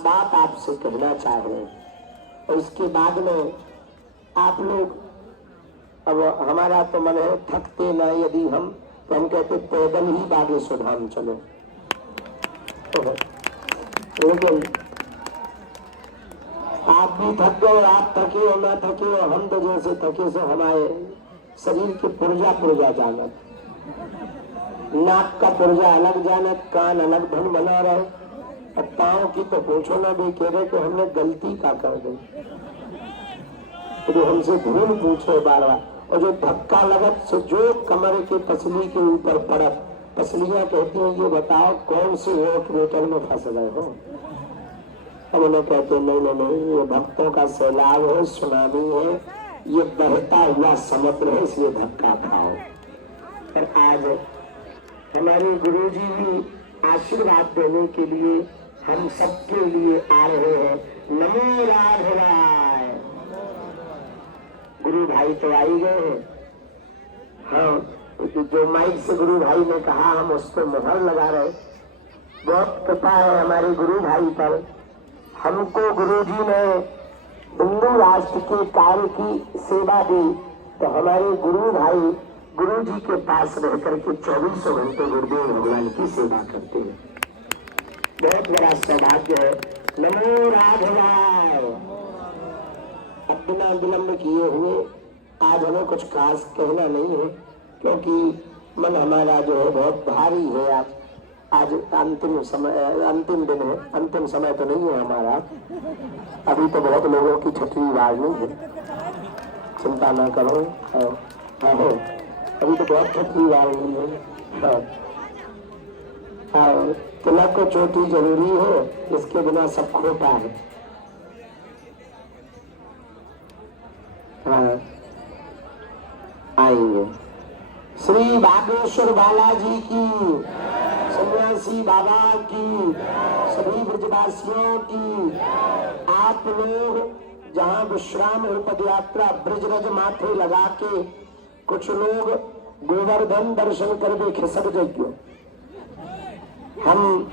बात आपसे कहना चाह रहे हैं। और इसके बाद में आप लोग, अब हमारा तो मन है थकते न यदि हम, तो हम कहते पैदल ही बागेश्वर धाम चलो। लेकिन आप भी थक गए, आप थके हो ना थके हो, हम तो जैसे थके से हमारे शरीर के पुर्जा पुर्जा जानत, नाक का पुर्जा अलग जानत, कान अलग धन बना रहे, और पाँव की तो पूछो ना भी, कह रहे कि हमने गलती का कर दी, तो हमसे भूल पूछे बार बार। और जो धक्का लगत से जो कमर के पसली के ऊपर पड़त, पसलियां कहती हैं ये बताओ कौन से वोट मीटर में फंस गए हो। अब उन्हें कहते नहीं नहीं नहीं, ये भक्तों का सैलाब है, सुनामी है, ये बहता हुआ समुद्र है, इसलिए धक्का खाओ। पर आज हमारे गुरुजी भी आशीर्वाद देने के लिए हम सबके लिए आ रहे हैं। नमो राघवाय। गुरु भाई तो आ ही गए हैं। हाँ, जो माइक से गुरु भाई ने कहा हम उस पर मुहर लगा रहे। बहुत कृपा है हमारे गुरु भाई पर। हमको गुरुजी ने हिंदू राष्ट्र के कार्य की सेवा दी, तो हमारे गुरु भाई गुरुजी के पास रह करके 24 घंटे गुरुदेव भगवान की सेवा करते हैं। बहुत बड़ा सौभाग्य है। नमो राघवाय। अब बिना विलंब किए हुए आज हमें कुछ खास कहना नहीं है, क्योंकि मन हमारा जो है बहुत भारी है। आज अंतिम समय, अंतिम दिन है। अंतिम समय तो नहीं है हमारा, अभी तो बहुत लोगों की छठवीं वारनी है, चिंता ना करो। अभी तो बहुत छठवीं वारनी है। तिलक को चोटी जरूरी है, इसके बिना सब खोटा है। हाँ, आएंगे। श्री बागेश्वर बालाजी की, सन्यासी बाबा की, सभी ब्रजवासियों की। आप लोग जहाँ विश्राम और पदयात्रा ब्रजरज माथे लगा के, कुछ लोग गोवर्धन दर्शन कर दे खिसक जाइए। हम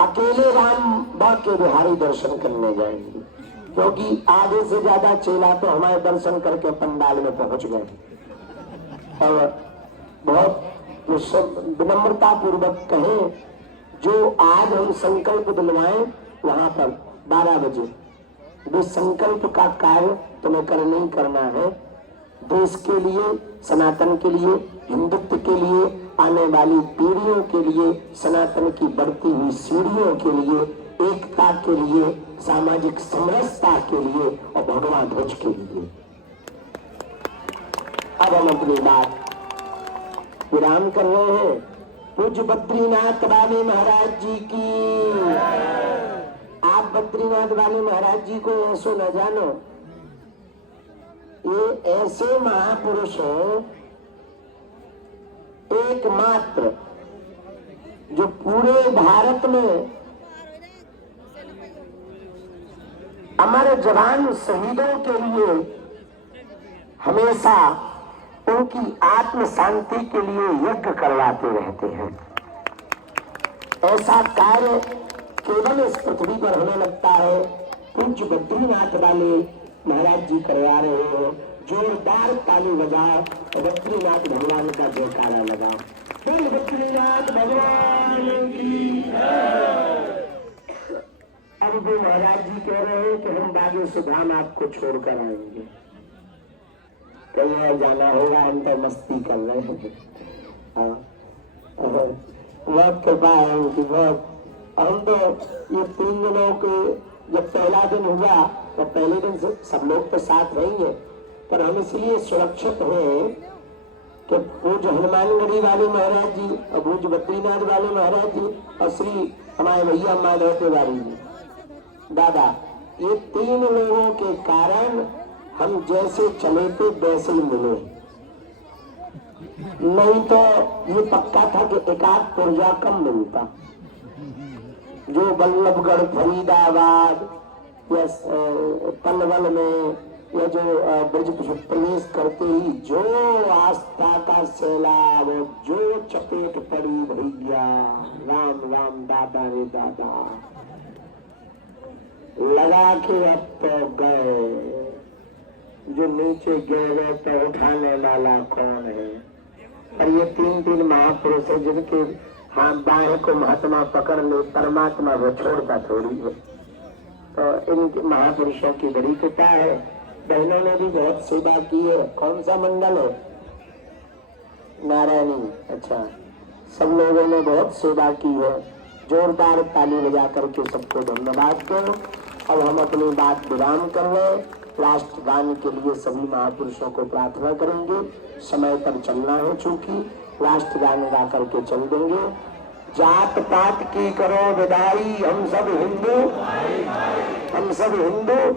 अकेले राम बांके बिहारी दर्शन करने जाएंगे, क्योंकि आधे से ज्यादा चेला तो हमारे दर्शन करके पंडाल में पहुंच गए। और बहुत विनम्रता पूर्वक कहें, जो आज हम संकल्प दिलवाएं वहां पर 12 बजे, वो संकल्प का कार्य तुम्हें करना ही करना है। देश के लिए, सनातन के लिए, हिंदुत्व के लिए, आने वाली पीढ़ियों के लिए, सनातन की बढ़ती हुई सीढ़ियों के लिए, एकता के लिए, सामाजिक समरसता के लिए और भगवा ध्वज के लिए। अब हम अपनी बात विराम कर रहे हैं। पूज्य बद्रीनाथ वाले महाराज जी की। आप बद्रीनाथ वाले महाराज जी को ऐसो न जानो, ये ऐसे महापुरुष हैं एकमात्र जो पूरे भारत में अमर जवान शहीदों के लिए हमेशा उनकी आत्म शांति के लिए यज्ञ करवाते रहते हैं। ऐसा कार्य केवल इस पृथ्वी पर होने लगता है पूज्य बद्रीनाथ वाले महाराज जी करवा रहे हो। जोरदार ताली बजाओ और बद्रीनाथ भगवान का जयकारा लगाओ। बोल बद्रीनाथ भगवान की। अब वो महाराज जी कह रहे हैं कि हम बागेश्वर धाम आपको छोड़कर आएंगे, कहीं जाना होगा, हम तो मस्ती कर रहे हैं। बहुत कृपा है उनकी, बहुत। हम तो ये 3 दिनों के, जब पहला दिन हुआ तो पहले दिन से सब लोग तो साथ रहेंगे, पर हम इसलिए सुरक्षित हैं कि पूज्य हनुमानगढ़ी वाले महाराज जी और पूज्य बद्रीनाथ वाले महाराज जी और श्री हमारे भैया माधव तिवारी जी दादा, ये 3 लोगों के कारण हम जैसे चले थे वैसे ही मिले। नहीं तो ये पक्का था कि एकाध पुर्जा कम मिलता। जो बल्लभगढ़, फरीदाबाद या पलवल में या जो ब्रज प्रवेश करते ही जो आस्था का सैलाब, जो चपेट पड़ी भैया, राम राम दादा रे दादा। लगा के अब तो गए, जो नीचे गिर गए तो उठाने वाला कौन है। और ये तीन तीन महापुरुष है जिनके हाथ बाएं को महात्मा पकड़ ले, परमात्मा वो छोड़ता थोड़ी है। तो इन महापुरुषों की बड़ी कृपा है। बहनों ने भी बहुत सेवा की है। कौन सा मंडल है? नारायणी। अच्छा, सब लोगों ने बहुत सेवा की है। जोरदार ताली बजा करके सबको धन्यवाद करो। अब हम अपनी बात विराम कर लें। राष्ट्रगान के लिए सभी महापुरुषों को प्रार्थना करेंगे। समय पर चलना है, चूंकि राष्ट्रगान गा करके चल देंगे। जात पात की करो विदाई, हम सब हिंदू